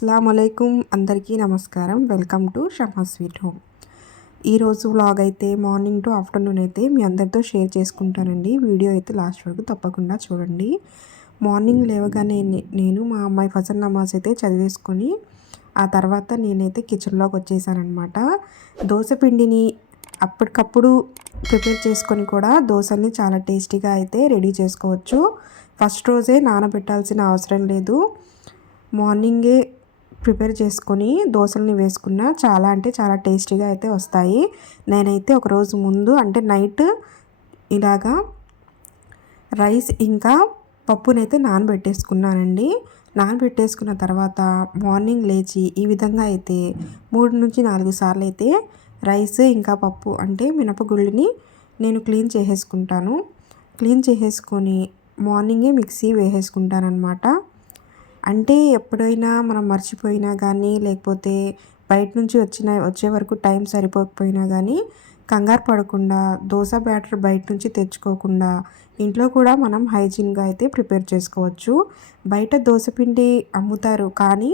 అస్సలం అందరికీ నమస్కారం. Welcome to Shama sweet home. ఈరోజు వ్లాగ్ అయితే మార్నింగ్ టు ఆఫ్టర్నూన్ అయితే మీ అందరితో షేర్ చేసుకుంటానండి. వీడియో అయితే లాస్ట్ వరకు తప్పకుండా చూడండి. మార్నింగ్ లేవగానే నేను మా అమ్మాయి ఫజల్ నమాజ్ అయితే చదివేసుకొని ఆ తర్వాత నేనైతే కిచెన్లోకి వచ్చేసానమాట దోశ పిండిని అప్పటికప్పుడు ప్రిపేర్ చేసుకొని కూడా దోశల్ని చాలా టేస్టీగా అయితే రెడీ చేసుకోవచ్చు. ఫస్ట్ రోజే నానబెట్టాల్సిన అవసరం లేదు. మార్నింగే ప్రిపేర్ చేసుకొని దోశల్ని వేసుకున్న చాలా అంటే చాలా టేస్టీగా అయితే వస్తాయి. నేనైతే ఒకరోజు ముందు అంటే నైట్ ఇలాగా రైస్ ఇంకా పప్పునైతే నానబెట్టేసుకున్నానండి. నానబెట్టేసుకున్న తర్వాత మార్నింగ్ లేచి ఈ విధంగా అయితే మూడు నుంచి నాలుగు సార్లు అయితే రైస్ ఇంకా పప్పు అంటే మినపగుళ్ళని నేను క్లీన్ చేసేసుకుంటాను. క్లీన్ చేసేసుకొని మార్నింగే మిక్సీ వేసేసుకుంటానమాట అంటే ఎప్పుడైనా మనం మర్చిపోయినా కానీ లేకపోతే బయట నుంచి వచ్చిన వచ్చే వరకు టైం సరిపోకపోయినా కానీ కంగారు పడకుండా దోశ బ్యాటర్ బయట నుంచి తెచ్చుకోకుండా ఇంట్లో కూడా మనం హైజీన్గా అయితే ప్రిపేర్ చేసుకోవచ్చు. బయట దోశ పిండి అమ్ముతారు కానీ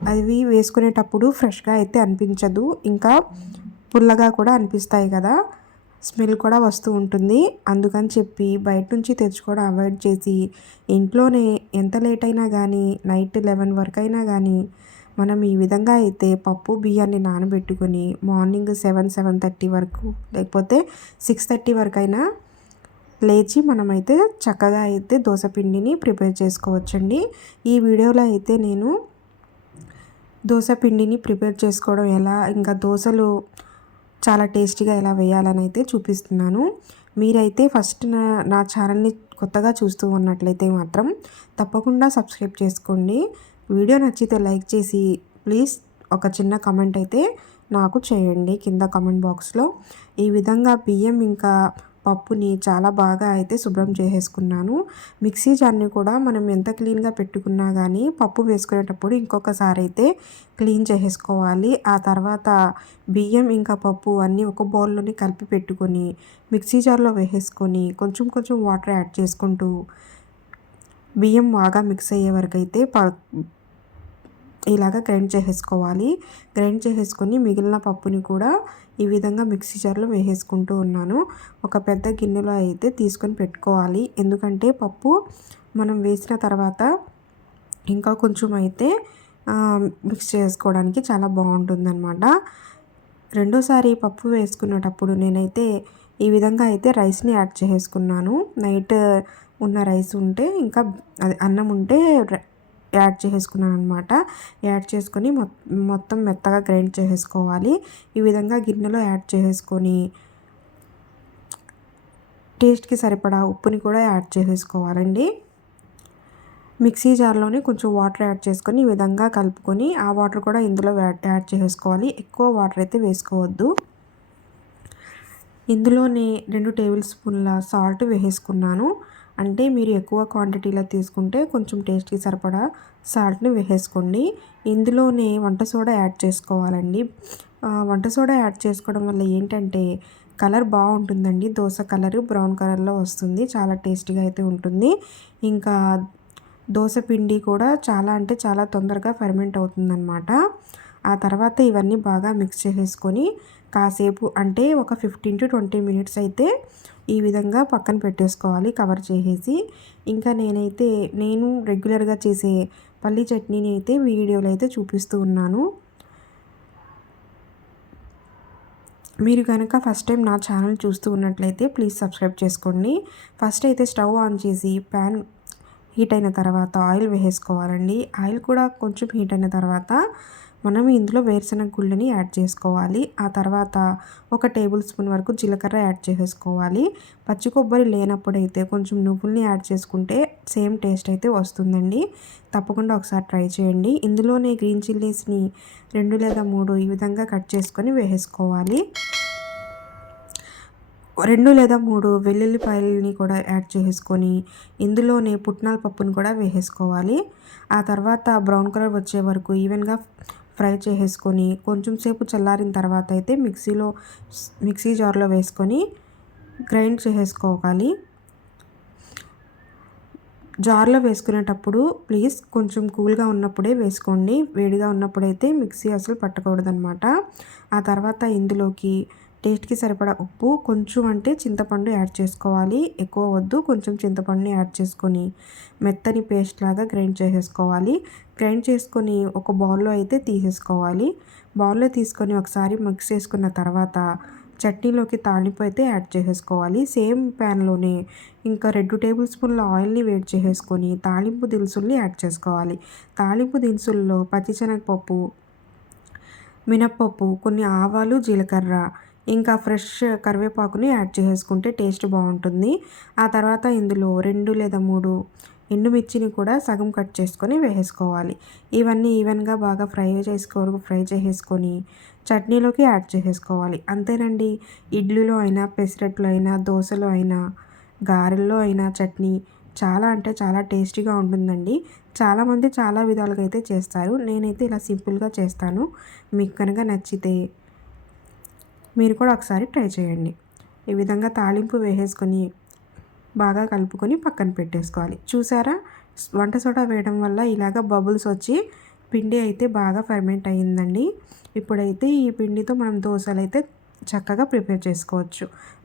అవి వేసుకునేటప్పుడు ఫ్రెష్గా అయితే అనిపించదు. ఇంకా పుల్లగా కూడా అనిపిస్తాయి కదా. స్మెల్ కూడా వస్తూ ఉంటుంది. అందుకని చెప్పి బయట నుంచి తెచ్చుకోవడం అవాయిడ్ చేసి ఇంట్లోనే ఎంత లేట్ అయినా కానీ నైట్ లెవెన్ వరకు అయినా కానీ మనం ఈ విధంగా అయితే పప్పు బియ్యాన్ని నానబెట్టుకొని మార్నింగ్ సెవెన్ సెవెన్ థర్టీ వరకు లేకపోతే సిక్స్ థర్టీ వరకు అయినా లేచి మనమైతే చక్కగా అయితే దోశ పిండిని ప్రిపేర్ చేసుకోవచ్చండి. ఈ వీడియోలో అయితే నేను దోశ పిండిని ప్రిపేర్ చేసుకోవడం ఎలా ఇంకా దోశలు చాలా టేస్టీగా ఎలా వేయాలని అయితే చూపిస్తున్నాను. మీరైతే ఫస్ట్ నా నా ఛానల్ని కొత్తగా చూస్తూ ఉన్నట్లయితే మాత్రం తప్పకుండా సబ్స్క్రైబ్ చేసుకోండి. వీడియో నచ్చితే లైక్ చేసి ప్లీజ్ ఒక చిన్న కమెంట్ అయితే నాకు చేయండి కింద కమెంట్ బాక్స్లో. ఈ విధంగా బియ్యం ఇంకా పప్పుని చాలా బాగా అయితే శుభ్రం చేసేసుకున్నాను. మిక్సీ జార్ని కూడా మనం ఎంత క్లీన్గా పెట్టుకున్నా కానీ పప్పు వేసుకునేటప్పుడు ఇంకొకసారి అయితే క్లీన్ చేసేసుకోవాలి. ఆ తర్వాత బియ్యం ఇంకా పప్పు అన్నీ ఒక బౌల్లోని కలిపి పెట్టుకొని మిక్సీ జార్లో వేసేసుకొని కొంచెం కొంచెం వాటర్ యాడ్ చేసుకుంటూ బియ్యం బాగా మిక్స్ అయ్యే వరకు అయితే ఇలాగ గ్రైండ్ చేసేసుకోవాలి. గ్రైండ్ చేసేసుకొని మిగిలిన పప్పుని కూడా ఈ విధంగా మిక్సీ జార్లో వేసేసుకుంటూ ఉన్నాను. ఒక పెద్ద గిన్నెలో అయితే తీసుకొని పెట్టుకోవాలి. ఎందుకంటే పప్పు మనం వేసిన తర్వాత ఇంకా కొంచెం అయితే మిక్స్ చేసుకోవడానికి చాలా బాగుంటుందన్నమాట. రెండోసారి పప్పు వేసుకునేటప్పుడు నేనైతే ఈ విధంగా అయితే రైస్ని యాడ్ చేసుకున్నాను నైట్ ఉన్న రైస్ ఉంటే ఇంకా అన్నం ఉంటే యాడ్ చేసుకున్నాను అనమాట యాడ్ చేసుకొని మొత్తం మెత్తగా గ్రైండ్ చేసేసుకోవాలి. ఈ విధంగా గిన్నెలో యాడ్ చేసుకొని టేస్ట్కి సరిపడా ఉప్పుని కూడా యాడ్ చేసేసుకోవాలండి. మిక్సీ జార్లోనే కొంచెం వాటర్ యాడ్ చేసుకొని ఈ విధంగా కలుపుకొని ఆ వాటర్ కూడా ఇందులో యాడ్ చేసుకోవాలి ఎక్కువ వాటర్ అయితే వేసుకోవద్దు. ఇందులోనే రెండు టేబుల్ స్పూన్ల సాల్ట్ వేసేసుకున్నాను. అంటే మీరు ఎక్కువ క్వాంటిటీలో తీసుకుంటే కొంచెం టేస్ట్కి సరిపడా సాల్ట్ని వేసేసుకోండి. ఇందులోనే వంట సోడా యాడ్ చేసుకోవాలండి. వంట సోడా యాడ్ చేసుకోవడం వల్ల ఏంటంటే కలర్ బాగుంటుందండి. దోశ కలర్ బ్రౌన్ కలర్లో వస్తుంది. చాలా టేస్టీగా అయితే ఉంటుంది. ఇంకా దోశ పిండి కూడా చాలా అంటే చాలా తొందరగా ఫెర్మెంట్ అవుతుందన్నమాట. ఆ తర్వాత ఇవన్నీ బాగా మిక్స్ చేసేసుకొని కాసేపు అంటే ఒక ఫిఫ్టీన్ టు ట్వంటీ మినిట్స్ అయితే ఈ విధంగా పక్కన పెట్టేసుకోవాలి కవర్ చేసేసి. ఇంకా నేనైతే నేను రెగ్యులర్గా చేసే పల్లి చట్నీని అయితే వీడియోలో అయితే చూపిస్తూ ఉన్నాను. మీరు కనుక ఫస్ట్ టైం నా ఛానల్ చూస్తూ ఉన్నట్లయితే ప్లీజ్ సబ్స్క్రైబ్ చేసుకోండి. ఫస్ట్ అయితే స్టవ్ ఆన్ చేసి ప్యాన్ హీట్ అయిన తర్వాత ఆయిల్ వేసేసుకోవాలండి. ఆయిల్ కూడా కొంచెం హీట్ అయిన తర్వాత మనం ఇందులో వేరుశనగ గుళ్ళని యాడ్ చేసుకోవాలి. ఆ తర్వాత ఒక టేబుల్ స్పూన్ వరకు జీలకర్ర యాడ్ చేసేసుకోవాలి. పచ్చి కొబ్బరి లేనప్పుడైతే కొంచెం నువ్వుల్ని యాడ్ చేసుకుంటే సేమ్ టేస్ట్ అయితే వస్తుందండి. తప్పకుండా ఒకసారి ట్రై చేయండి. ఇందులోనే గ్రీన్ చిల్లీస్ని రెండు లేదా మూడు ఈ విధంగా కట్ చేసుకొని వేసేసుకోవాలి. రెండు లేదా మూడు వెల్లుల్లిపాయలని కూడా యాడ్ చేసుకొని ఇందులోనే పుట్నాల పప్పుని కూడా వేసేసుకోవాలి. ఆ తర్వాత బ్రౌన్ కలర్ వచ్చే వరకు ఈవెన్గా ఫ్రై చేసేసుకొని కొంచెం సేపు చల్లారిన తర్వాత అయితే మిక్సీలో మిక్సీ జార్లో వేసుకొని గ్రైండ్ చేసేసుకోవాలి. జార్లో వేసుకునేటప్పుడు ప్లీజ్ కొంచెం కూల్గా ఉన్నప్పుడే వేసుకోండి. వేడిగా ఉన్నప్పుడైతే మిక్సీ అసలు పట్టకూడదనమాట ఆ తర్వాత ఇందులోకి టేస్ట్కి సరిపడా ఉప్పు కొంచెం అంటే చింతపండు యాడ్ చేసుకోవాలి. ఎక్కువ వద్దు కొంచెం చింతపండుని యాడ్ చేసుకొని మెత్తని పేస్ట్ లాగా గ్రైండ్ చేసేసుకోవాలి. గ్రైండ్ చేసుకొని ఒక బౌల్లో అయితే తీసేసుకోవాలి. బౌల్లో తీసుకొని ఒకసారి మిక్స్ చేసుకున్న తర్వాత చట్నీలోకి తాలింపు అయితే యాడ్ చేసేసుకోవాలి. సేమ్ ప్యాన్లోనే ఇంకా రెండు టేబుల్ స్పూన్ల ఆయిల్ని వేడి చేసేసుకొని తాలింపు దినుసుల్ని యాడ్ చేసుకోవాలి. తాలింపు దినుసుల్లో పచ్చిశనగపప్పు మినప్పప్పు కొన్ని ఆవాలు జీలకర్ర ఇంకా ఫ్రెష్ కరివేపాకుని యాడ్ చేసుకుంటే టేస్ట్ బాగుంటుంది. ఆ తర్వాత ఇందులో రెండు లేదా మూడు ఎండుమిర్చిని కూడా సగం కట్ చేసుకొని వేసేసుకోవాలి. ఇవన్నీ ఈవెన్గా బాగా ఫ్రై చేసుకోరు ఫ్రై చేసేసుకొని చట్నీలోకి యాడ్ చేసేసుకోవాలి. అంతేనండి. ఇడ్లీలో అయినా పెసరట్లో అయినా దోశలో అయినా గారెల్లో అయినా చట్నీ చాలా అంటే చాలా టేస్టీగా ఉంటుందండి. చాలామంది చాలా విధాలుగా అయితే చేస్తారు. నేనైతే ఇలా సింపుల్గా చేస్తాను. మీకు కనుక నచ్చితే మీరు కూడా ఒకసారి ట్రై చేయండి. ఈ విధంగా తాలింపు వేసేసుకొని బాగా కలుపుకొని పక్కన పెట్టేసుకోవాలి. చూసారా? వంట సోడా వేయడం వల్ల ఇలాగ బబుల్స్ వచ్చి పిండి అయితే బాగా ఫర్మెంట్ అయ్యిందండి. ఇప్పుడైతే ఈ పిండితో మనం దోశలు అయితే చక్కగా ప్రిపేర్ చేసుకోవచ్చు.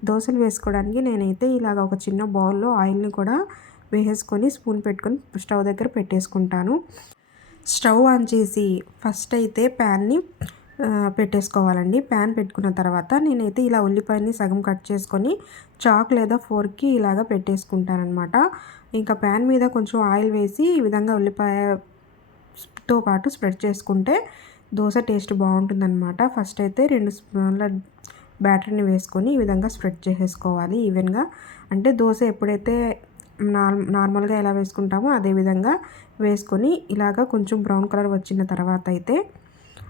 దోశలు వేసుకోవడానికి నేనైతే ఇలాగ ఒక చిన్న బౌల్లో ఆయిల్ని కూడా వేసేసుకొని స్పూన్ పెట్టుకొని స్టవ్ దగ్గర పెట్టేసుకుంటాను. స్టవ్ ఆన్ చేసి ఫస్ట్ అయితే ప్యాన్ని పెట్టేసుకోవాలండి. ప్యాన్ పెట్టుకున్న తర్వాత నేనైతే ఇలా ఉల్లిపాయని సగం కట్ చేసుకొని చాక్ లేదా ఫోర్క్కి ఇలాగ పెట్టేసుకుంటానమాట ఇంకా ప్యాన్ మీద కొంచెం ఆయిల్ వేసి ఈ విధంగా ఉల్లిపాయతో పాటు స్ప్రెడ్ చేసుకుంటే దోశ టేస్ట్ బాగుంటుందన్నమాట. ఫస్ట్ అయితే రెండు స్పూన్ల బ్యాటర్ని వేసుకొని ఈ విధంగా స్ప్రెడ్ చేసేసుకోవాలి ఈవెన్గా. అంటే దోశ ఎప్పుడైతే నార్మల్గా ఎలా వేసుకుంటామో అదే విధంగా వేసుకొని ఇలాగ కొంచెం బ్రౌన్ కలర్ వచ్చిన తర్వాత అయితే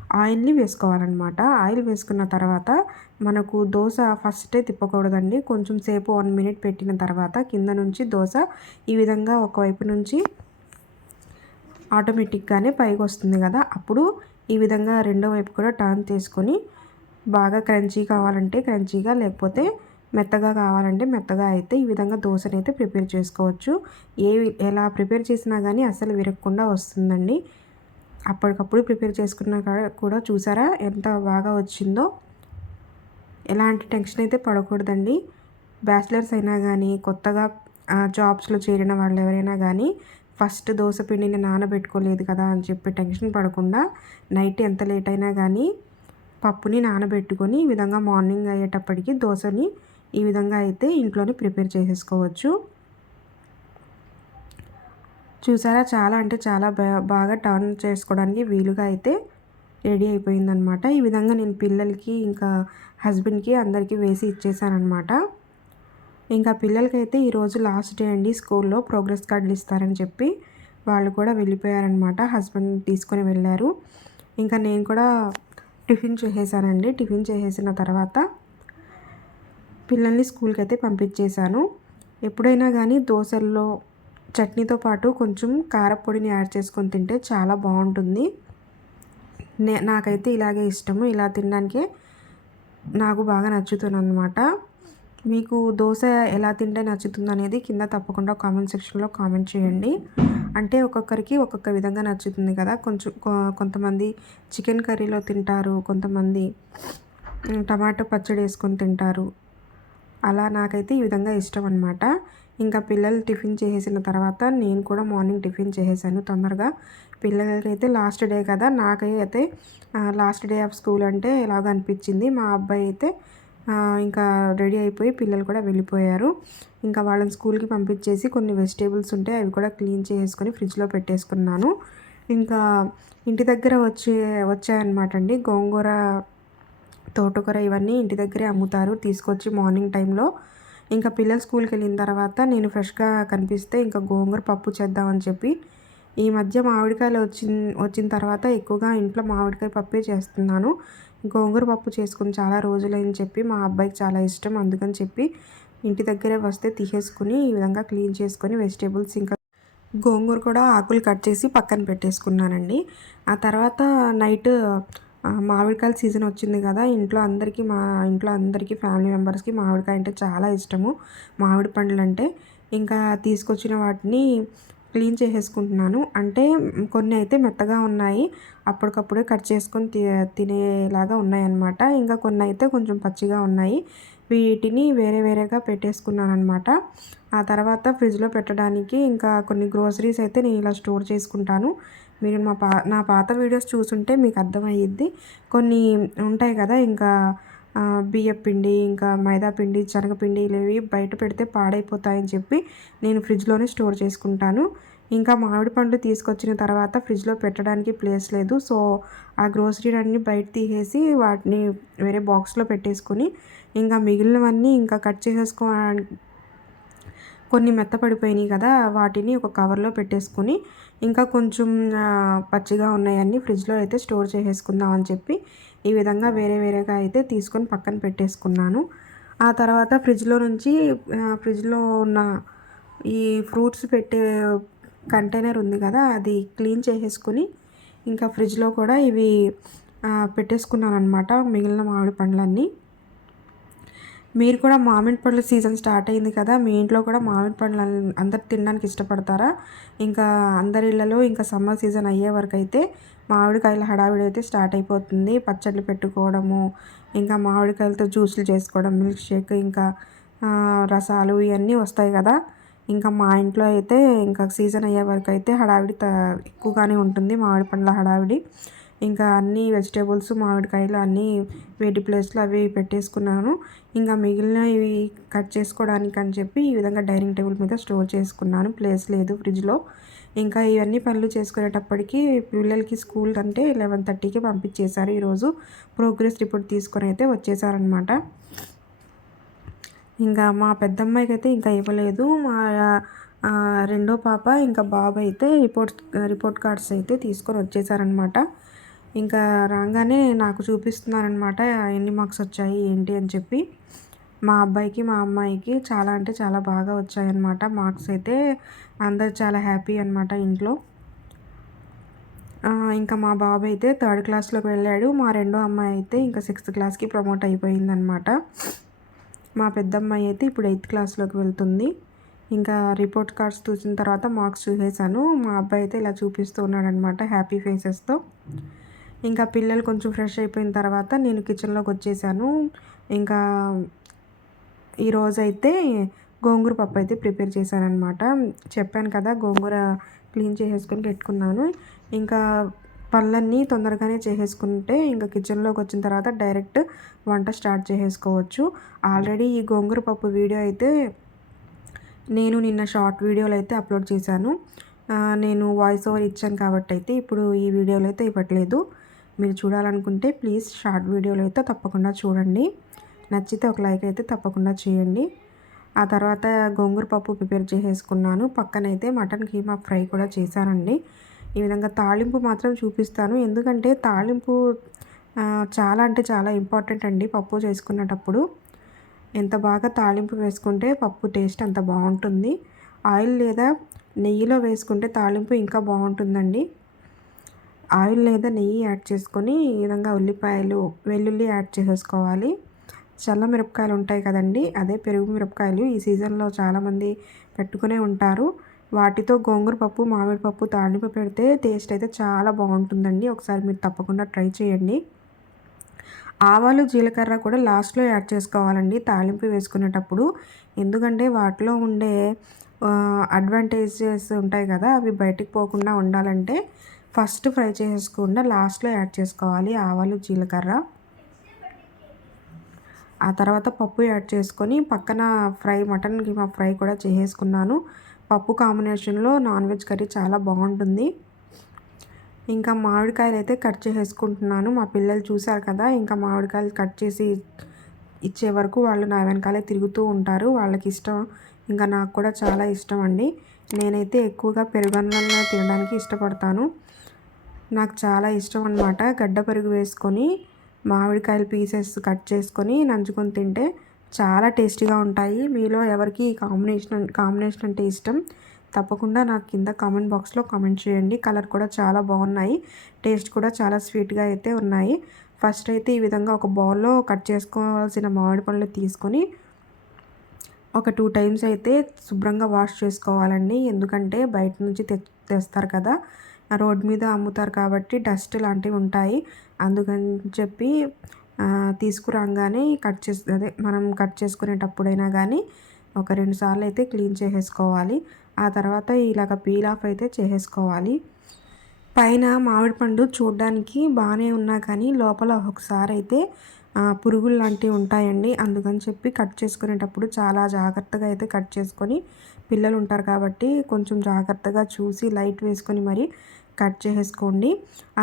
ఆయిల్ని వేసుకోవాలన్నమాట. ఆయిల్ వేసుకున్న తర్వాత మనకు దోశ ఫస్టే తిప్పకూడదండి. కొంచెం సేపు వన్ మినిట్ పెట్టిన తర్వాత కింద నుంచి దోశ ఈ విధంగా ఒకవైపు నుంచి ఆటోమేటిక్గానే పైకి వస్తుంది కదా. అప్పుడు ఈ విధంగా రెండో వైపు కూడా టర్న్ చేసుకొని బాగా క్రంచీ కావాలంటే క్రంచీగా లేకపోతే మెత్తగా కావాలంటే మెత్తగా అయితే ఈ విధంగా దోశని అయితే ప్రిపేర్ చేసుకోవచ్చు. ఏ ఎలా ప్రిపేర్ చేసినా కానీ అసలు విరగకుండా వస్తుందండి. అప్పటికప్పుడు ప్రిపేర్ చేసుకున్న కూడా చూసారా? ఎంత బాగా వచ్చిందో. ఎలాంటి టెన్షన్ అయితే పడకూడదండి. బ్యాచిలర్స్ అయినా కానీ కొత్తగా జాబ్స్లో చేరిన వాళ్ళు ఎవరైనా కానీ ఫస్ట్ దోశ పిండిని నానబెట్టుకోలేదు కదా అని చెప్పి టెన్షన్ పడకుండా నైట్ ఎంత లేట్ అయినా కానీ పప్పుని నానబెట్టుకొని ఈ విధంగా మార్నింగ్ అయ్యేటప్పటికి దోశని ఈ విధంగా అయితే ఇంట్లోనే ప్రిపేర్ చేసేసుకోవచ్చు. చూసారా? చాలా అంటే చాలా బాగా టర్న్ చేసుకోవడానికి వీలుగా అయితే రెడీ అయిపోయిందనమాట ఈ విధంగా నేను పిల్లలకి ఇంకా హస్బెండ్కి అందరికీ వేసి ఇచ్చేసానమాట ఇంకా పిల్లలకైతే ఈరోజు లాస్ట్ డే అండి. స్కూల్లో ప్రోగ్రెస్ కార్డులు ఇస్తారని చెప్పి వాళ్ళు కూడా వెళ్ళిపోయారనమాట హస్బెండ్ తీసుకొని వెళ్ళారు. ఇంకా నేను కూడా టిఫిన్ చేసేసానండి. టిఫిన్ చేసేసిన తర్వాత పిల్లల్ని స్కూల్కి అయితే పంపించేశాను. ఎప్పుడైనా కానీ దోశల్లో చట్నీతో పాటు కొంచెం కారపొడిని యాడ్ చేసుకొని తింటే చాలా బాగుంటుంది. నే నాకైతే ఇలాగే ఇష్టము. ఇలా తినడానికే నాకు బాగా నచ్చుతుంది అనమాట మీకు దోశ ఎలా తింటే నచ్చుతుంది అనేది కింద తప్పకుండా కామెంట్ సెక్షన్లో కామెంట్ చేయండి. అంటే ఒక్కొక్కరికి ఒక్కొక్క విధంగా నచ్చుతుంది కదా. కొంచెం కొంతమంది చికెన్ కర్రీలో తింటారు కొంతమంది టమాటో పచ్చడి వేసుకొని తింటారు. అలా నాకైతే ఈ విధంగా ఇష్టం అనమాట ఇంకా పిల్లలు టిఫిన్ చేసేసిన తర్వాత నేను కూడా మార్నింగ్ టిఫిన్ చేసేసాను తొందరగా. పిల్లలకైతే లాస్ట్ డే కదా నాకైతే లాస్ట్ డే ఆఫ్ స్కూల్ అంటే ఎలాగ అనిపించింది మా అబ్బాయి అయితే ఇంకా రెడీ అయిపోయి పిల్లలు కూడా వెళ్ళిపోయారు. ఇంకా వాళ్ళని స్కూల్కి పంపించేసి కొన్ని వెజిటేబుల్స్ ఉంటే అవి కూడా క్లీన్ చేసుకొని ఫ్రిడ్జ్లో పెట్టేసుకున్నాను. ఇంకా ఇంటి దగ్గర వచ్చే వచ్చాయన్నమాట అండి. గోంగూర తోటకూర ఇవన్నీ ఇంటి దగ్గరే అమ్ముతారు. తీసుకొచ్చి మార్నింగ్ టైంలో ఇంకా పిల్లలు స్కూల్కి వెళ్ళిన తర్వాత నేను ఫ్రెష్గా కనిపిస్తే ఇంకా గోంగూర పప్పు చేద్దామని చెప్పి ఈ మధ్య మామిడికాయలు వచ్చిన వచ్చిన తర్వాత ఎక్కువగా ఇంట్లో మామిడికాయ పప్పే చేస్తున్నాను. గోంగూర పప్పు చేసుకుని చాలా రోజులని చెప్పి మా అబ్బాయికి చాలా ఇష్టం. అందుకని చెప్పి ఇంటి దగ్గరే వస్తే తీసేసుకుని ఈ విధంగా క్లీన్ చేసుకొని వెజిటేబుల్స్ ఇంకా గోంగూర కూడా ఆకులు కట్ చేసి పక్కన పెట్టేసుకున్నానండి. ఆ తర్వాత నైట్ మామిడికాయల సీజన్ వచ్చింది కదా ఇంట్లో అందరికీ మా ఇంట్లో అందరికీ ఫ్యామిలీ మెంబర్స్కి మామిడికాయ అంటే చాలా ఇష్టము. మామిడి పండ్లు అంటే ఇంకా తీసుకొచ్చిన వాటిని క్లీన్ చేసేసుకుంటున్నాను. అంటే కొన్ని అయితే మెత్తగా ఉన్నాయి అప్పటికప్పుడే కట్ చేసుకొని తి తినేలాగా ఉన్నాయన్నమాట. ఇంకా కొన్ని అయితే కొంచెం పచ్చిగా ఉన్నాయి. వీటిని వేరే వేరేగా పెట్టేసుకున్నాను అనమాట ఆ తర్వాత ఫ్రిడ్జ్లో పెట్టడానికి ఇంకా కొన్ని గ్రోసరీస్ అయితే నేను ఇలా స్టోర్ చేసుకుంటాను. మీరు మా పా నా పాత వీడియోస్ చూసుంటే మీకు అర్థమయ్యిద్ది. కొన్ని ఉంటాయి కదా ఇంకా బియ్య పిండి ఇంకా మైదా పిండి శనగపిండి ఇవి బయట పెడితే పాడైపోతాయని చెప్పి నేను ఫ్రిడ్జ్లోనే స్టోర్ చేసుకుంటాను. ఇంకా మామిడి పండ్లు తీసుకొచ్చిన తర్వాత ఫ్రిడ్జ్లో పెట్టడానికి ప్లేస్ లేదు. సో ఆ గ్రోసరీలన్నీ బయట తీసేసి వాటిని వేరే బాక్స్లో పెట్టేసుకుని ఇంకా మిగిలినవన్నీ ఇంకా కట్ చేసేసుకో కొన్ని మెత్తపడిపోయినాయి కదా వాటిని ఒక కవర్లో పెట్టేసుకుని ఇంకా కొంచెం పచ్చిగా ఉన్నాయన్నీ ఫ్రిడ్జ్లో అయితే స్టోర్ చేసేసుకుందాం అని చెప్పి ఈ విధంగా వేరే వేరేగా అయితే తీసుకొని పక్కన పెట్టేసుకున్నాను. ఆ తర్వాత ఫ్రిడ్జ్లో నుంచి ఫ్రిడ్జ్లో ఉన్న ఈ ఫ్రూట్స్ పెట్టే కంటైనర్ ఉంది కదా అది క్లీన్ చేసేసుకుని ఇంకా ఫ్రిడ్జ్లో కూడా ఇవి పెట్టేసుకున్నాను అనమాట మిగిలిన మామిడి పండ్లన్నీ. మీరు కూడా మామిడి పళ్ళు సీజన్ స్టార్ట్ అయింది కదా మీ ఇంట్లో కూడా మామిడి పండ్లు అందరు తినడానికి ఇష్టపడతారా? ఇంకా అందరి ఇళ్ళలో ఇంకా సమ్మర్ సీజన్ అయ్యే వరకు అయితే మామిడికాయల హడావిడి అయితే స్టార్ట్ అయిపోతుంది. పచ్చళ్ళు పెట్టుకోవడము ఇంకా మామిడికాయలతో జ్యూసులు చేసుకోవడం మిల్క్ షేక్ ఇంకా రసాలు ఇవన్నీ వస్తాయి కదా. ఇంకా మా ఇంట్లో అయితే ఇంకా సీజన్ అయ్యే వరకు అయితే హడావిడి ఎక్కువగానే ఉంటుంది మామిడి పండ్ల హడావిడి. ఇంకా అన్ని వెజిటేబుల్స్ మామిడికాయలు అన్నీ వేటి ప్లేస్లో అవి పెట్టేసుకున్నాను. ఇంకా మిగిలినవి కట్ చేసుకోవడానికి అని చెప్పి ఈ విధంగా డైనింగ్ టేబుల్ మీద స్టోర్ చేసుకున్నాను. ప్లేస్ లేదు ఫ్రిడ్జ్లో. ఇంకా ఇవన్నీ పనులు చేసుకునేటప్పటికి పిల్లలకి స్కూల్ అంటే లెవెన్ థర్టీకి పంపించేశారు. ఈరోజు ప్రోగ్రెస్ రిపోర్ట్ తీసుకొని అయితే వచ్చేసారనమాట ఇంకా మా పెద్దమ్మాయికి అయితే ఇంకా ఇవ్వలేదు. మా రెండో పాప ఇంకా బాబు అయితే రిపోర్ట్ రిపోర్ట్ కార్డ్స్ అయితే తీసుకొని వచ్చేసారనమాట ఇంకా రాగానే నాకు చూపిస్తున్నారనమాట ఎన్ని మార్క్స్ వచ్చాయి ఏంటి అని చెప్పి. మా అబ్బాయికి మా అమ్మాయికి చాలా అంటే చాలా బాగా వచ్చాయన్నమాట మార్క్స్ అయితే. అందరు చాలా హ్యాపీ అనమాట ఇంట్లో. ఇంకా మా బాబు అయితే థర్డ్ క్లాస్లోకి వెళ్ళాడు. మా రెండో అమ్మాయి అయితే ఇంకా సిక్స్త్ క్లాస్కి ప్రమోట్ అయిపోయిందనమాట మా పెద్ద అమ్మాయి అయితే ఇప్పుడు ఎయిత్ క్లాస్లోకి వెళ్తుంది. ఇంకా రిపోర్ట్ కార్డ్స్ చూసిన తర్వాత మార్క్స్ చూసేసాను మా అబ్బాయి అయితే ఇలా చూపిస్తూ ఉన్నాడనమాట హ్యాపీ ఫేసెస్తో. ఇంకా పిల్లలు కొంచెం ఫ్రెష్ అయిపోయిన తర్వాత నేను కిచెన్లోకి వచ్చేసాను. ఇంకా ఈరోజు అయితే గోంగూర పప్పు అయితే ప్రిపేర్ చేశానమాట చెప్పాను కదా గోంగూర క్లీన్ చేసేసుకొని పెట్టుకున్నాను. ఇంకా పళ్ళన్నీ తొందరగానే చేసేసుకుంటే ఇంకా కిచెన్లోకి వచ్చిన తర్వాత డైరెక్ట్ వంట స్టార్ట్ చేసేసుకోవచ్చు. ఆల్రెడీ ఈ గోంగూర పప్పు వీడియో అయితే నేను నిన్న షార్ట్ వీడియోలు అయితే అప్లోడ్ చేశాను. నేను వాయిస్ ఓవర్ ఇచ్చాను కాబట్టి అయితే ఇప్పుడు ఈ వీడియోలో అయితే ఇవ్వట్లేదు. మీరు చూడాలనుకుంటే ప్లీజ్ షార్ట్ వీడియోలో అయితే తప్పకుండా చూడండి. నచ్చితే ఒక లైక్ అయితే తప్పకుండా చేయండి. ఆ తర్వాత గోంగూర పప్పు ప్రిపేర్ చేసేసుకున్నాను. పక్కనైతే మటన్ కీమా ఫ్రై కూడా చేశానండి. ఈ విధంగా తాళింపు మాత్రం చూపిస్తాను. ఎందుకంటే తాళింపు చాలా అంటే చాలా ఇంపార్టెంట్ అండి పప్పు చేసుకునేటప్పుడు. ఎంత బాగా తాళింపు వేసుకుంటే పప్పు టేస్ట్ అంత బాగుంటుంది. ఆయిల్ లేదా నెయ్యిలో వేసుకుంటే తాళింపు ఇంకా బాగుంటుందండి. ఆయిల్ లేదా నెయ్యి యాడ్ చేసుకొని ఈ విధంగా ఉల్లిపాయలు వెల్లుల్లి యాడ్ చేసేసుకోవాలి. చల్ల మిరపకాయలు ఉంటాయి కదండి అదే పెరుగు మిరపకాయలు ఈ సీజన్లో చాలామంది పెట్టుకునే ఉంటారు. వాటితో గోంగూర పప్పు మామిడి పప్పు తాలింపు పెడితే టేస్ట్ అయితే చాలా బాగుంటుందండి. ఒకసారి మీరు తప్పకుండా ట్రై చేయండి. ఆవాలు జీలకర్ర కూడా లాస్ట్లో యాడ్ చేసుకోవాలండి తాలింపు వేసుకునేటప్పుడు. ఎందుకంటే వాటిలో ఉండే అడ్వాంటేజెస్ ఉంటాయి కదా అవి బయటికి పోకుండా ఉండాలంటే ఫస్ట్ ఫ్రై చేసుకుండా లాస్ట్లో యాడ్ చేసుకోవాలి ఆవాలు జీలకర్ర. ఆ తర్వాత పప్పు యాడ్ చేసుకొని పక్కన ఫ్రై మటన్ కిమా ఫ్రై కూడా చేసేసుకున్నాను. పప్పు కాంబినేషన్లో నాన్ వెజ్ కర్రీ చాలా బాగుంటుంది. ఇంకా మామిడికాయలు అయితే కట్ చేసేసుకుంటున్నాను. మా పిల్లలు చూశారు కదా ఇంకా మామిడికాయలు కట్ చేసి ఇచ్చే వరకు వాళ్ళు నా వెనకాలే తిరుగుతూ ఉంటారు. వాళ్ళకి ఇష్టం ఇంకా నాకు కూడా చాలా ఇష్టం అండి. నేనైతే ఎక్కువగా పెరుగన్నంలో తినడానికి ఇష్టపడతాను. నాకు చాలా ఇష్టం అనమాట గడ్డ పెరుగు వేసుకొని మామిడికాయలు పీసెస్ కట్ చేసుకొని నంచుకొని తింటే చాలా టేస్టీగా ఉంటాయి. మీలో ఎవరికి ఈ కాంబినేషన్ కాంబినేషన్ అంటే ఇష్టం? తప్పకుండా నాకు కింద కామెంట్ బాక్స్లో కామెంట్ చేయండి. కలర్ కూడా చాలా బాగున్నాయి. టేస్ట్ కూడా చాలా స్వీట్గా అయితే ఉన్నాయి. ఫస్ట్ అయితే ఈ విధంగా ఒక బౌల్లో కట్ చేసుకోవాల్సిన మామిడి పండ్లు తీసుకొని ఒక టూ టైమ్స్ అయితే శుభ్రంగా వాష్ చేసుకోవాలండి. ఎందుకంటే బయట నుంచి తె తెస్తారు కదా. రోడ్ మీద అమ్ముతారు కాబట్టి డస్ట్ లాంటివి ఉంటాయి. అందుకని చెప్పి తీసుకురాగానే కట్ చేసి అదే మనం కట్ చేసుకునేటప్పుడైనా కానీ ఒక రెండు సార్లు అయితే క్లీన్ చేసేసుకోవాలి. ఆ తర్వాత ఇలాగ పీల్ ఆఫ్ అయితే చేసేసుకోవాలి. పైన మామిడి పండు చూడడానికి బాగానే ఉన్నా కానీ లోపల ఒకసారి అయితే పురుగులు లాంటివి ఉంటాయండి. అందుకని చెప్పి కట్ చేసుకునేటప్పుడు చాలా జాగ్రత్తగా అయితే కట్ చేసుకొని పిల్లలు ఉంటారు కాబట్టి కొంచెం జాగ్రత్తగా చూసి లైట్ వేసుకొని మరి కట్ చేసేసుకోండి.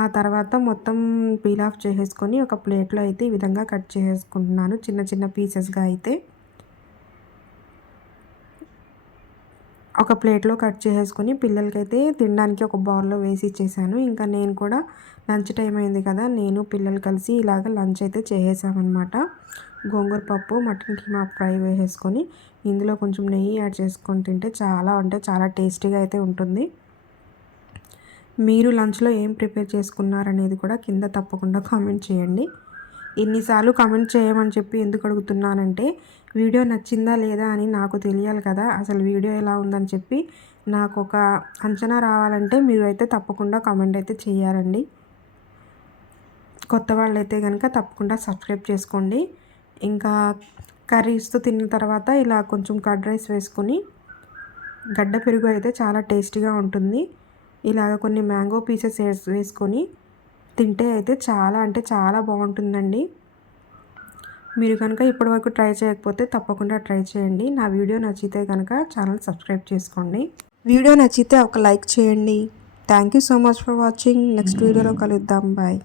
ఆ తర్వాత మొత్తం పీల్ ఆఫ్ చేసేసుకొని ఒక ప్లేట్లో అయితే ఈ విధంగా కట్ చేసేసుకుంటున్నాను. చిన్న చిన్న పీసెస్గా అయితే. ఒక ప్లేట్లో కట్ చేసేసుకొని పిల్లలకైతే తినడానికి ఒక బౌల్లో వేసి ఇచ్చేసాను. ఇంకా నేను కూడా లంచ్ టైం అయింది కదా నేను పిల్లలు కలిసి ఇలాగ లంచ్ అయితే చేసేసామన్నమాట. గోంగూర పప్పు మటన్ కీమా ఫ్రై వేసేసుకొని ఇందులో కొంచెం నెయ్యి యాడ్ చేసుకొని తింటే చాలా అంటే చాలా టేస్టీగా అయితే ఉంటుంది. మీరు లంచ్లో ఏం ప్రిపేర్ చేసుకున్నారనేది కూడా కింద తప్పకుండా కామెంట్ చేయండి. ఎన్నిసార్లు కామెంట్ చేయమని చెప్పి ఎందుకు అడుగుతున్నానంటే వీడియో నచ్చిందా లేదా అని నాకు తెలియాలి కదా అసలు వీడియో ఎలా ఉందని చెప్పి నాకు ఒక అంచనా రావాలంటే మీరు అయితే తప్పకుండా కామెంట్ అయితే చేయాలండి. కొత్త వాళ్ళైతే కనుక తప్పకుండా సబ్స్క్రైబ్ చేసుకోండి. ఇంకా కర్రీస్తో తిన్న తర్వాత ఇలా కొంచెం కర్డ్ రైస్ వేసుకొని గడ్డ పెరుగు అయితే చాలా టేస్టీగా ఉంటుంది. ఇలాగ కొన్ని మ్యాంగో పీసెస్ వేసుకొని తింటే అయితే చాలా అంటే చాలా బాగుంటుందండి. మీరు కనుక ఇప్పటివరకు ట్రై చేయకపోతే తప్పకుండా ట్రై చేయండి. నా వీడియో నచ్చితే కనుక ఛానల్ సబ్స్క్రైబ్ చేసుకోండి. వీడియో నచ్చితే ఒక లైక్ చేయండి. Thank you so much for watching. Next వీడియోలో కలుద్దాం. బాయ్.